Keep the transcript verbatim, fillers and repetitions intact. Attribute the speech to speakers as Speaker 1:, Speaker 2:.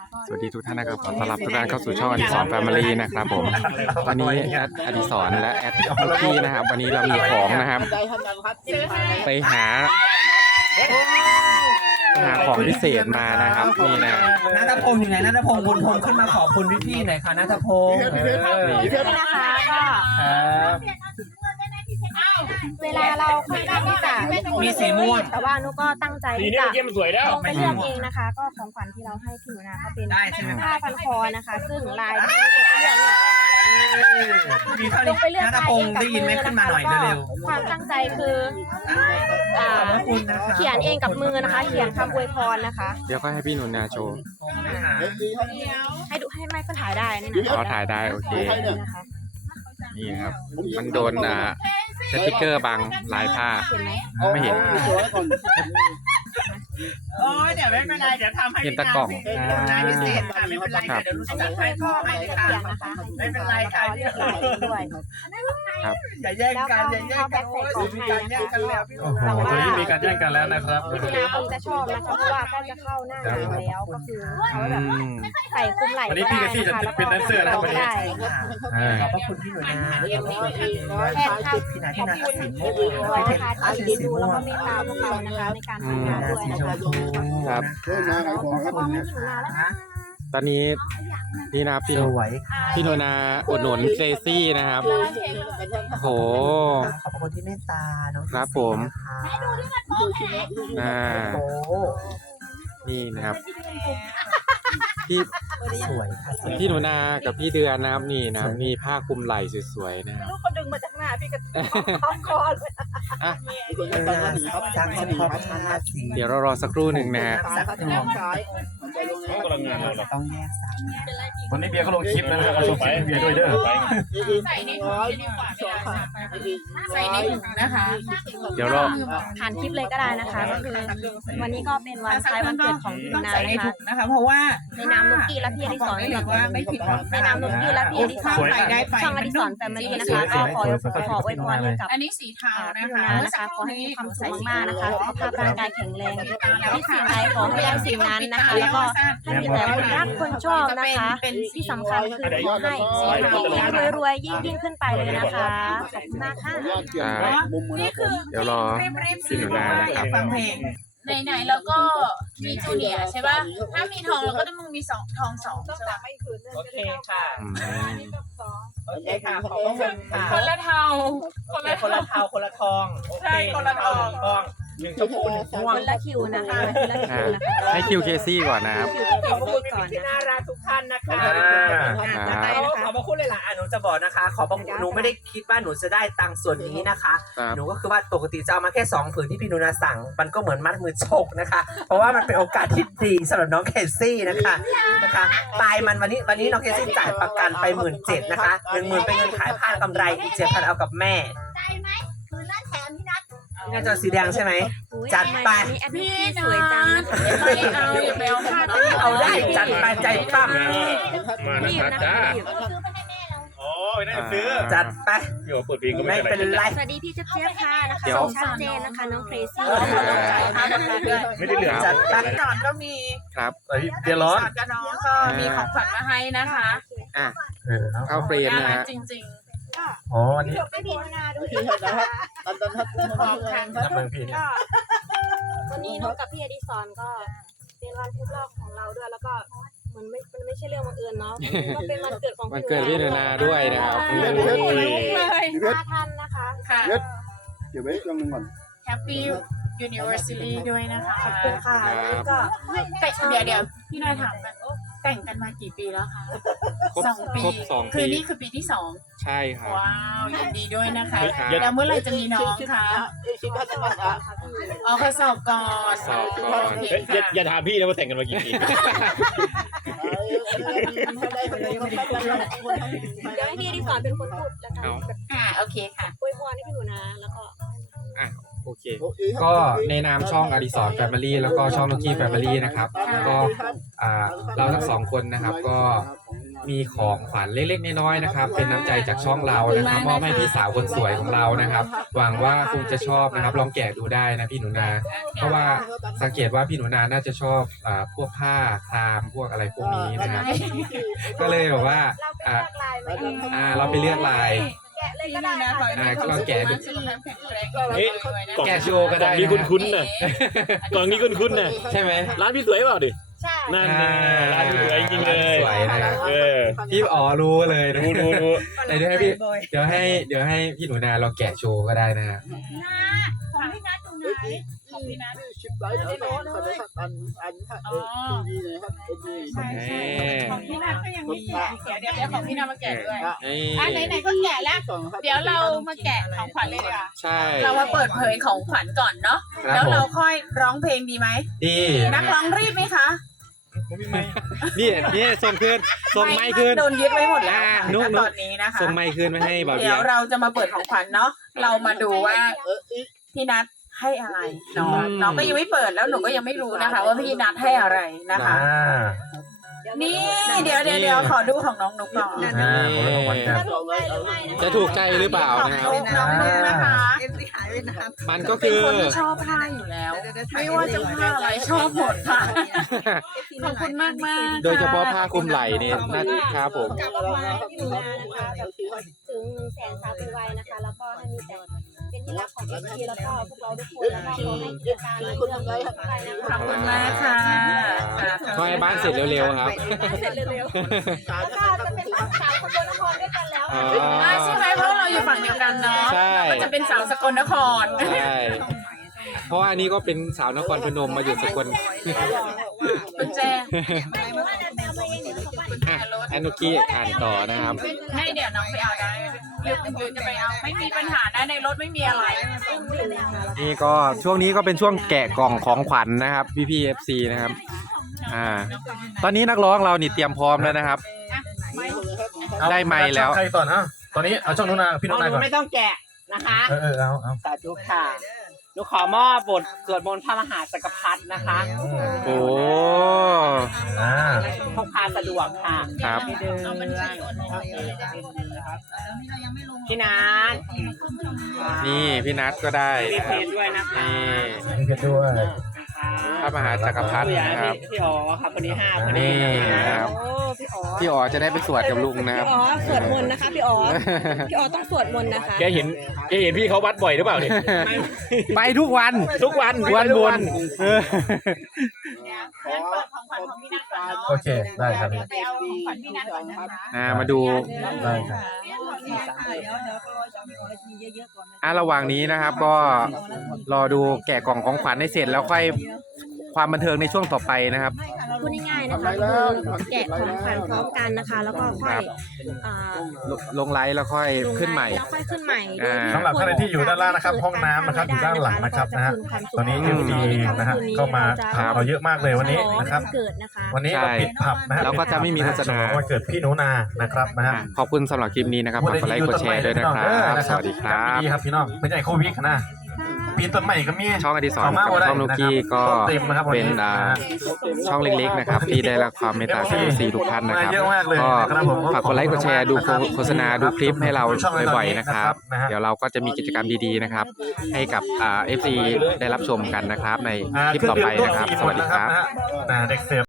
Speaker 1: สวัสดีทุกท่านนะครับขอต้อนรับทุกท่านเข้าสู่ช่องอดิศรแฟมิลี่นะครับผมวันนี้แอดอดิศรและแอดลูกกี้นะครับวันนี้เรามีของนะครับไปหาหาของพิเศษมานะครับนี่นะ
Speaker 2: นัทพงศ์อยู่ไหนนัทพงศ์บุญพงศ์ขึ้นมาขอบคุณพี่ๆหน่อยค่ะนัทพงศ์
Speaker 3: นี่นะคะก็เวลาเราค่อนข้างที่จะ
Speaker 2: มีสีม่วง
Speaker 3: แต่ว่านุก็ตั้งใจที่จะลงไปเลือกเองนะคะก็ของขวัญที่เราให้พี่หนูนาก็เป็นผ้าพันคอนะคะซึ่งลายที่นุก็เลือกเนี่ยลงไปเลือกลายเองกับมือนะคะแล้วก็ความตั้งใจคือเขียนเองกับมือนะคะเขียนคำอวยพรนะคะ
Speaker 1: เดี๋ยวก็ให้พี่หนูนาโชว์
Speaker 3: ให้ดูให้ไม่ก็ถ่ายได้นี่นะ
Speaker 1: อ๋อถ่ายได้โอเคนี่ครับมันโดนอ่าสติ๊กเกอร์บางลายผ้าไม่เห็น
Speaker 2: โอ้ยเดี๋ยวไม่เป็นไรเดี๋ยวทำให้
Speaker 1: เห็นตะกล่อง
Speaker 2: นายพิเศษค่ะไม่เป็นไรเดี๋ยวรู้จักให้พ่อให้เลยค่ะไม่เป็นไรค่ะ
Speaker 3: ด้วย
Speaker 1: ครับ
Speaker 2: อย่าแย่งกันอย่าแย่งกันโอ้ยมีการแย่งกันแล้วพี่โอ้โห
Speaker 1: ตอนนี้มีการแย่งกันแล้วนะครับ
Speaker 3: พี่นาคงจะชอบนะคะเพราะว่าใกล้จะเข้าหน้าหนาวแล้วก็คือเขาแบบใส่คลุมไหล่
Speaker 1: วันนี้พี่กะซี่จะเป็นแดนเซอร์นะครับวันนี้
Speaker 2: ขอบพระคุณพี่หนูนา
Speaker 3: แทนค่ะพี่นาที่นาสินด้วยนะคะที่ดีดูแล้วก็เมตตาพวกเรานะคะในการทำงานด้วยนะคะ
Speaker 1: ครับตอนนี้พี่นาพี่พี่โนนาอุดหนุนเครซี่นะครับโห
Speaker 2: ขอบคุณที่เมตตาน้อง
Speaker 1: ครับผมอ่านี่นะครับพี่
Speaker 2: สวย
Speaker 1: พี่หนูนากับพี่เดือนนะครับนี่นะมีผ้าคลุมไหล่สวยๆนะครับ
Speaker 3: ลูกก็ดึงมาจากหน้าพี่ก็ท้องคอเลย
Speaker 1: อ่ะเดี๋ยวเรารอสักครู่หนึ่งนะ
Speaker 2: ต้องแยกสาม
Speaker 1: วันนี้เบียร์เขาลงคลิปแล้วนะครับเราชมไปเบียร์ด้วยเด้อ
Speaker 4: ใส่ในถุงจะดีกว่าใส่ในถุงนะคะ
Speaker 1: เดี๋ยวรอ
Speaker 3: ผ่านคลิปเลยก็ได้นะคะก็คือวันนี้ก็เป็นวันคล้ายวันเกิดของพี่หนูนา
Speaker 4: นะคะเพราะว่า
Speaker 3: ในนามนุกกี้และพี่อดิศร
Speaker 4: แบบว่าไม่ผิด
Speaker 3: ในนามนุกกี้และพี่อดิศรช่องอดิศรแฟมิลี่นะคะก็ขอขออวยพรให้กับ
Speaker 4: อันนี้สีเทา
Speaker 3: นะคะนะคะขอให้มีความสุขมากๆนะคะสุขภาพร่างกายแข็งแรงที่สิ่งใดขอให้ได้สิ่งนั้นนะคะแล้วก็ให้มีแต่คนรักคนชอบนะคะที่สำคัญคือขอให้ยิ่งรวยๆยิ่งยิ่งขึ้นไปเลยนะคะขอบคุณมากค่ะ
Speaker 4: นี่คือ
Speaker 1: เดี๋ยวรอพี่หนูนานะครับ
Speaker 4: ฟังเพลงไหนๆแล้วก็มีจูเนียร์ใช่ป่ะถ้ามีทองเราก็ต้องมึงมีสองทองสองใช่ป่ะ
Speaker 2: โอเคค่ะโอเคค่ะขอบคุณค่ะ
Speaker 4: คนละเทา
Speaker 2: คนละคนละเทาคนละทอง
Speaker 4: ใช่คนละทอง
Speaker 2: ทองหนึ่งชมพูหนึ่งม่วง
Speaker 3: คนละคิวนะคะคนละคิวนะคะ
Speaker 1: ให้คิวเคซี่ก่อนนะครับ
Speaker 2: ขอบคุณพี่ที่น่ารักทุกท่านนะคะขอบคุณเลยล่ะหนูจะบอกนะคะขอบคุณหนูไม่ได้คิดว่าหนูจะได้ตังค์ส่วนนี้นะคะหนูก็คือว่าปกติจะเอามาแค่สองผืนที่พี่หนูนาสั่งมันก็เหมือนมัดมือโชคนะคะเพราะว่ามันเป็นโอกาสที่ดีสำหรับน้องเคซี่นะคะนะคะปลายมันวันนี้วันนี้น้องเคซี่จ่ายประกันไปหมื่นเจ็ดนะคะหนึ่งหมื่นเป็นเงินขายผ้ากำไรอีกเจ็ดพันเอากับแม่
Speaker 3: ได้ไหมคืนนั้นแถมพี่นัท
Speaker 2: นี่จะสีแดงใช่ไหมจัดไป
Speaker 3: พี่สวยจัง
Speaker 4: ไม่เอาอย่าไปเอาผ้า
Speaker 2: เอาได้จัดไปใจปั้ม
Speaker 1: มานะครับจ้า
Speaker 5: โอ้ยน่าซื้อ
Speaker 2: จัดไป
Speaker 5: เดี๋ยวเปิดเพลงก็
Speaker 2: ไม่เป็นไร
Speaker 3: สวัสดีพี่เจี๊ยบค่ะนะคะส่งชัดเจนนะคะน้องเครซี่
Speaker 5: ไม่ได้เหลือ
Speaker 2: จัดไป
Speaker 4: ก่อนก็มี
Speaker 1: ครับเดี๋ยวร้อน
Speaker 4: กับน้องก็มีของขวัญมาให้นะคะ
Speaker 1: อ่ะเข้าเฟรมนะฮะ
Speaker 4: จริง
Speaker 2: อ๋อนี่
Speaker 3: ไม่พี่นาดูที
Speaker 5: นะครับตอนตอนทับเส้นทองทาง
Speaker 2: จับมือพี่เนี่ย
Speaker 3: วันนี้นุ๊กกับพี่อดิศรก็เป็นวันครบรอบของเราด้วยแล้วก็มันไม่มันไม่ใช่เรื่องบังเอิญเนาะก็เป็นวันเกิดของ
Speaker 1: วันเกิดพี่หนูนาด้วยนะครับ
Speaker 3: ห้าท่านนะคะ
Speaker 4: ค่ะ
Speaker 5: เดี๋ยวไว้ลองนึงก่อน
Speaker 4: Happy University ด้วยนะคะ
Speaker 3: ขอบคุณค่ะก็
Speaker 4: เดี๋ยวเดี๋ยวพี่นายถามกันแต่งกันมากี่ปีแล้วคะสองปีคือนี่คือปีที่สอง
Speaker 1: ใช่ครับ
Speaker 4: ว้าวยินดีด้วยนะคะแล้วเมื่อไหร่จะมีน้องคะอ๋อเขาสอบก่อน
Speaker 1: สอบก่อน
Speaker 5: อย่าถามพี่นะว่าแต่งกันมากี่ปี
Speaker 3: เดี๋ยวให้พี่อดิศรเป็นคนพูดแล้วกัน
Speaker 4: อ่าโอเคค่ะ
Speaker 3: อวยพรให้พี่หนูนาแล้วก็
Speaker 1: อ่ะโอเคก็ในนามช่องอดิศรแฟมิลี่แล้วก็ช่องลูกกี้แฟมิลี่นะครับก็เราทั้งสองคนนะครับก็มีของขวัญเล็กๆน้อยๆนะครับเป็นน้ำใจจากช่องเรานะครับมอบให้พี่สาวคนสวยของเรานะครับหวังว่าคงจะชอบนะครับลองแกะดูได้นะพี่หนูนา เพราะว่าสังเกตว่าพี่หนูนาน่าจะชอบอ่าพวกผ้าคลามพวกอะไรพวกนี้นะครับก็เลยแบบว่าอ่าอ่าเราไปเลือกลายอ่าก็ลองแกะดู
Speaker 5: เอ๊ะกล่อง
Speaker 1: แกะโชว์ก็ได้
Speaker 5: กล่องนี้คุ้นๆน่ะกล่องนี้คุ้นๆน่ะ
Speaker 1: ใช่ไหม
Speaker 5: ร้านพี่สวยเปล่าดิ
Speaker 3: ใช่
Speaker 5: นั่นไงร้านพี่สวยจริงๆเลย
Speaker 1: สวยนะครับ
Speaker 5: เออ
Speaker 1: พี่อ๋อรู้เลยนะ
Speaker 5: รู้รู้รู้
Speaker 1: เดี๋ยวให้พี่เดี๋ยวให้เดี๋ยวให้พี่หนูนาลองแกะโชว์ก็ได้นะฮะ
Speaker 4: ของพี่นัทตรงไหนของพี่นัท
Speaker 5: ชิปไลท์แล้วก็อันอันอันทีวีนะครับเอ็นดี
Speaker 4: ใช่ใช่ของพี่นัทก็ยังมีแกะเดี๋ยวเดี๋ยวของพี่นัทมาแกะด้วย
Speaker 1: นี่
Speaker 4: อ่ะไหนๆก็แกะแล้ว เดี๋ยวเรามาแกะของขวัญเลยดีกว่า
Speaker 1: ใช่
Speaker 4: เรามาเปิดเผยของขวัญก่อนเนาะ
Speaker 1: ครับ
Speaker 4: แล้ว
Speaker 1: ผม
Speaker 4: เราค่อยร้องเพลงดีไหม
Speaker 1: ดี
Speaker 4: นักร้องรีบไหมคะ
Speaker 1: นี่นี่ส่งคืนส่งไม้คืน
Speaker 4: โดนยึดไว้หมดแล้ว
Speaker 1: อ่า
Speaker 4: ค่ะ
Speaker 1: นุ๊ก
Speaker 4: ณตอนนี้นะคะ
Speaker 1: ส่งไม้คืนไม่ให้บ่าวเดี
Speaker 4: เดี๋
Speaker 1: ย
Speaker 4: ยว วเราจะมาเปิดของขวัญเนาะ เรามาดูว่าพี่นัทให้อะไรน้องน้องก็ยังไม่เปิดแล้วหนูก็ยังไม่รู้นะคะ ว่าพี่นัทให้อะไรนะคะ นี่เดี๋ยวเดี๋ยวเดี๋ยวขอดูของน้องนุ๊กก่อน
Speaker 1: อ่าของรางวัลครับจะถูกใจหรือเปล่า
Speaker 4: ของ
Speaker 1: นะครับ
Speaker 4: นุ๊กน้องนุ๊กนะคะ
Speaker 1: มันก็
Speaker 4: เป็
Speaker 1: คื
Speaker 4: น
Speaker 1: อ
Speaker 4: คนที่ชอบผ้าอยู่แล้ว ไม่ว่าจะผ้าอะไรชอบหมดค่ะ ขอบคุณมากมาก
Speaker 1: โดยเฉพาะผ้าคลุมไหล่เนี่ยนะครับผม
Speaker 3: กลับมาที่หนูนานะคะแบบถึงหนึ่งแสนซับไวๆนะคะ แล้วก็ให้มีแต่เป็นที่รักของเอฟซีแล้วก็พวกเราทุกคนแล้วก็ขอให้กิจการเรื่องไปนะคะ
Speaker 4: ขอบคุณมากค่ะ
Speaker 1: ขอให้บ้านเสร็จเร็วๆครับ
Speaker 3: เสร็จเร็วๆแล้วก็จะเป็นบ้านสาวคนบนนครด้วยกันแล้ว
Speaker 1: อ๋อ
Speaker 4: อ่าใช่ไหมเพราะเราอยู่ฝั่งเดียวกันเนาะ
Speaker 1: ใช่
Speaker 4: ก็จะเป็นสาวสกลนคร
Speaker 1: ใช่เพราะว่าอันนี้ก็เป็นสาวนครพนมมาอยู่สกล
Speaker 4: กุญแจ
Speaker 1: อ่ะแอนนุกี้อ่านต่อนะครับ
Speaker 4: ให้เดี๋ยวน้องไปเอาได้หรือหรือจะไปเอาไม่มีปัญหานะในรถไม่มีอะไร
Speaker 1: นี่ก็ช่วงนี้ก็เป็นช่วงแกะกล่องของขวัญนะครับพี่พี่เอฟซีนะครับอ่าตอนนี้นักร้องเรานี่เตรียมพร้อมแล้วนะครับ ได้ไมค์แล้ว
Speaker 5: ใครก่อนอ่ะตอนนี้เอาช่องนู้นนาพี่น้องนายก่อน
Speaker 2: ไม่ต้องแกะนะคะ
Speaker 5: เออเออเอาเอา
Speaker 2: สาธุค่ะหนูขอมอบบทสวดมนต์พระมหาจักรพรรดินะคะ
Speaker 1: โอ้
Speaker 5: อ่า
Speaker 2: พกพาสะดวกค่ะ
Speaker 1: ครับ
Speaker 2: พี่เดินพี่นัท
Speaker 1: นี่พี่นัทก็ได้
Speaker 2: มี
Speaker 1: นะค
Speaker 2: เพ
Speaker 1: รับ
Speaker 2: จด้วยนะคะ
Speaker 1: นี่
Speaker 5: พี่เพชรด้วย
Speaker 1: พระมหาจักรพรรดินะครับ
Speaker 2: พี่อ๋อครับคนนี้ห้าคน
Speaker 1: นี่
Speaker 2: นี้
Speaker 1: นะครับพี่อ๋อจะได้ไปสวดกับลุงนะครับ
Speaker 3: พี่อ๋อสวดมนต์นะคะพี่อ๋อพี่อ๋อต้องสวดมนต์นะคะ
Speaker 5: แกเห็นแกเห็นพี่เขาวัดบ่อยหรือเปล่าเนี่ย
Speaker 1: ไปทุกวัน
Speaker 5: ทุกวัน
Speaker 1: วันบนเออ
Speaker 4: งั้นเปิดของขวัญของพี่นัทก่อนเนาะ
Speaker 5: โอเคได้ครับ
Speaker 4: เดี๋ยวไปเอาของขวัญพี่นัทก่อนนะคะ
Speaker 1: อ่ามาดู
Speaker 5: ได้ครับ
Speaker 1: อ่ะระหว่างนี้นะครับก็รอดูแกะกล่องของขวัญให้เสร็จแล้วค่อยความบันเทิงในช่วงต่อไปนะครับ
Speaker 3: พูดง่ายๆนะคะคือแกะของขวัญพร้อมกันนะคะ แล้วก็ค่อยอ่า
Speaker 1: ลงลงไลฟ์แล้วค่อยขึ้นใหม่
Speaker 3: แล้วค่อยขึ้นใหม่
Speaker 1: อ่า
Speaker 5: สำหรับท่านที่อยู่ด้านล่างนะครับห้องน้ำนะครับอยู่ด้านหลังนะครับนะฮะตอนนี้เอฟซีนะฮะเข้ามาถามเราเยอะมากเลยวันนี้นะครับ
Speaker 3: เกิดนะคะ
Speaker 5: วันนี้เราปิดผับนะฮะ
Speaker 1: แล้วก็จะไม่มีโฆษณา
Speaker 5: วันเกิดพี่หนูนานะครับนะฮะ
Speaker 1: อ่ะขอบคุณสำหรับคลิปนี้นะครับฝากกดไลค์กดแชร์ด้วยนะครับ สวัสดีครับ
Speaker 5: ดีครับพี่น้องไม่ใช่โควิดนะปีต้นใหม่ก็มี
Speaker 1: ช่องอดิศรกับช่องนุกี้ก็เป็นอ่าช่องเล็กๆนะครับที่ได้รับความเมตตาจากเอฟซีทุกท่านนะครับ
Speaker 5: เยอะมากเลย
Speaker 1: ก็
Speaker 5: นะครับผม
Speaker 1: ฝากกดไลค์กดแชร์ดูโฆษณาดูคลิปให้เราบ่อยๆนะครับ เดี๋ยวเราก็จะมีกิจกรรมดีๆนะครับ ให้กับอ่าเอฟซีได้รับชมกันนะครับ ในคลิปต่อไปนะครับ สวัสดีครับ
Speaker 5: นะฮะเด็กเสิร์ฟ